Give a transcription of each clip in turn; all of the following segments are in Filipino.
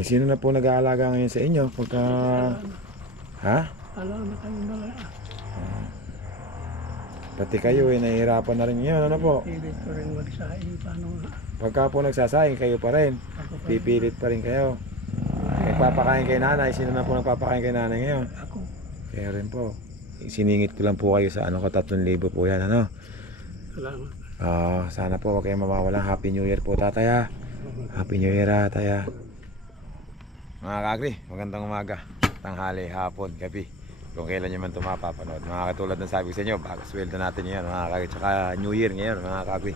Eh, sino na po nag-aalaga ngayon sa inyo? Pagka... Ha? Alam na kayo na lang. Pati kayo eh, nahihirapan na rin ngayon. Ano po? Pilit ko rin magsaing. Paano nga? Pagka po nagsasayang kayo pa rin. Pipilit pa rin kayo. Nagpapakain kay nanay. Sino na po nagpapakain kay nanay ngayon? Ako. Kaya rin po. Siningit ko lang po kayo sa ano ko, 3,000 po yan. Ano? Salamat. Ah, sana po huwag kayong mawawalan. Happy New Year po tatay ha. Happy New Year ha tatay ha. Mga kagri, magandang umaga. Tanghali, hapon, gabi. Kung kailan nyo man ito mapapanood. Mga katulad ng sabi ko sa inyo, bago sweldo natin ngayon mga kagri. Tsaka New Year ngayon mga kagri.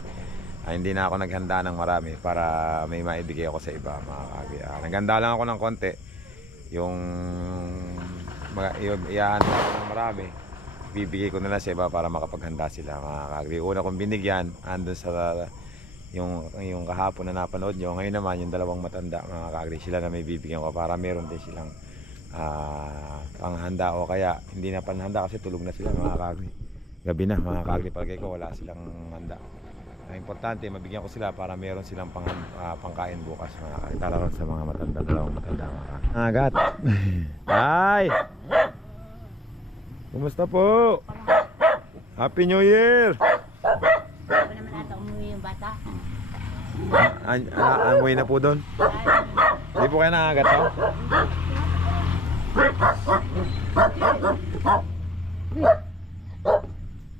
Ah, hindi na ako naghanda ng marami para may maibigay ako sa iba mga kagri. Ah, naghanda lang ako ng konti. Yung iyahan ako ng marami bibigay ko na sa iba para makapaghanda sila mga kagri. Una kong binigyan, andun sa yung, yung kahapon na napanood nyo. Ngayon naman, yung dalawang matanda mga kagri, sila na may bibigyan ko para meron din silang ah, panghanda o kaya hindi na panhanda kasi tulog na sila mga kagri. Gabi na mga kagri, palagay ko wala silang handa. Ang importante, mabigyan ko sila para meron silang pang, ah, pangkain bukas mga kagri. Tara ron sa mga matanda, dalawang matanda mga kagri. Agat! Ay! Kumusta po? Happy New Year! Ako naman ata umuwi yung bata. An an amoy na po doon. Hindi po kayo nangagat to?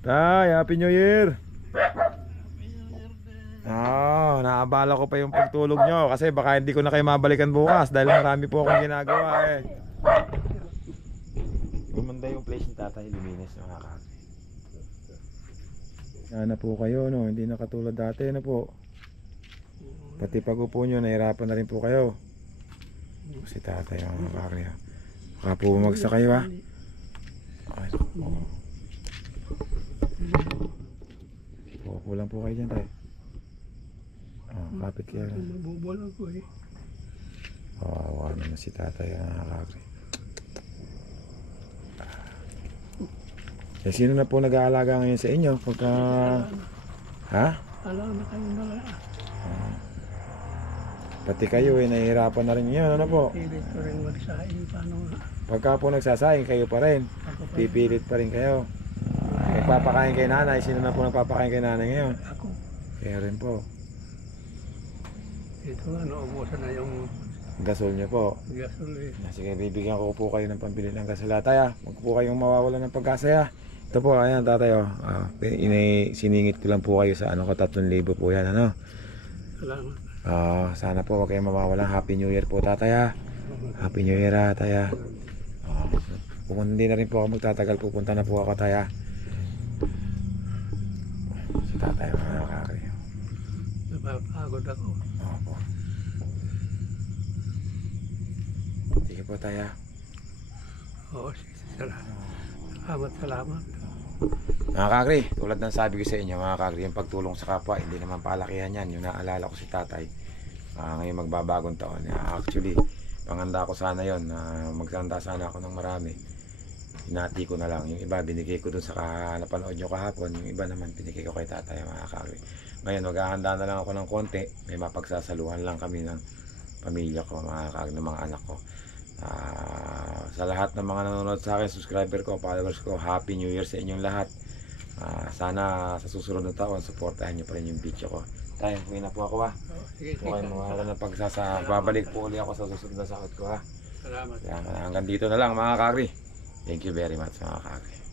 Tay, Happy New Year! Ah, naabala ko pa yung pagtulog nyo kasi baka hindi ko na kayo mabalikan bukas dahil marami po akong ginagawa eh. Gumanda yung place ni tatay, luminis na Sana po kayo no, hindi na katulad dati na po. Pati pag upo nyo, nahirapan na rin po kayo. Si tatay ang kakakriya. Baka po bumagsak kayo ha. Ay, oo. Upo lang po kayo dyan tayo. Oh, kapit kayo. Mabubulan ko eh. Kawawa naman si tatay ang nakakakri. Eh, sino na po nag-aalaga ngayon sa inyo? Pagka... Ha? Alam na kayo na. Pati kayo eh, nahihirapan na rin ngayon. Ano po? Pilit ko rin magsaing. Paano nga? Pagka po nagsasayang kayo pa rin. Pipilit pa rin kayo. Nagpapakain kay nanay. Sino na po nagpapakain kay nanay ngayon? Ako. Kaya rin po. Ito nga, naubusan na yung Gasol niyo po. gasoline. Sige, bibigyan ko po kayo ng pambili ng gasolata. Huwag po kayong mawawalan ng pag-asa. Ito po, ayan tatay. Oh. Ah, ini siningit ko lang po kayo sa ano ko, 3,000 po yan. Ano? Salamat. Ah, sana po huwag kayong mawawalan. Happy New Year po tatay. ah. Happy New Year ah, tatay. ah. Ah, kung hindi na rin po ako magtatagal, pupunta na po ako tayo. ah. Si tatay mga nakakaya. Napapagod ako. Opo. Sige po tayo. ah. Oo, sige. Salamat. Salamat, salamat. Mga kakri, tulad ng sabi ko sa inyo, mga kakri, yung pagtulong sa kapwa, hindi naman palakihan yan. Yung naalala ko si tatay, ah, ngayon magbabagong taon. Ah, actually, panganda ko sana yon na magsanda sana ako ng marami. Hinati ko na lang. Yung iba, binigay ko dun sa ka- napanood nyo kahapon. Yung iba naman, binigay ko kay tatay, mga kakri. Ngayon, maghahanda na lang ako ng konti. May mapagsasaluhan lang kami ng pamilya ko, mga kakri, ng mga anak ko. Ah, sa lahat ng mga nanonood sa akin, subscriber ko, followers ko, Happy New Year sa inyong lahat. Ah, sana sa susunod na taon, supportahan nyo pa rin yung video ko. Tayo, uwi na po ako ha. Okay, mga na pagsasa, babalik po uli ako sa susunod na sakot ko ha. Salamat. Kaya hanggang dito na lang mga kakri. Thank you very much mga kakri.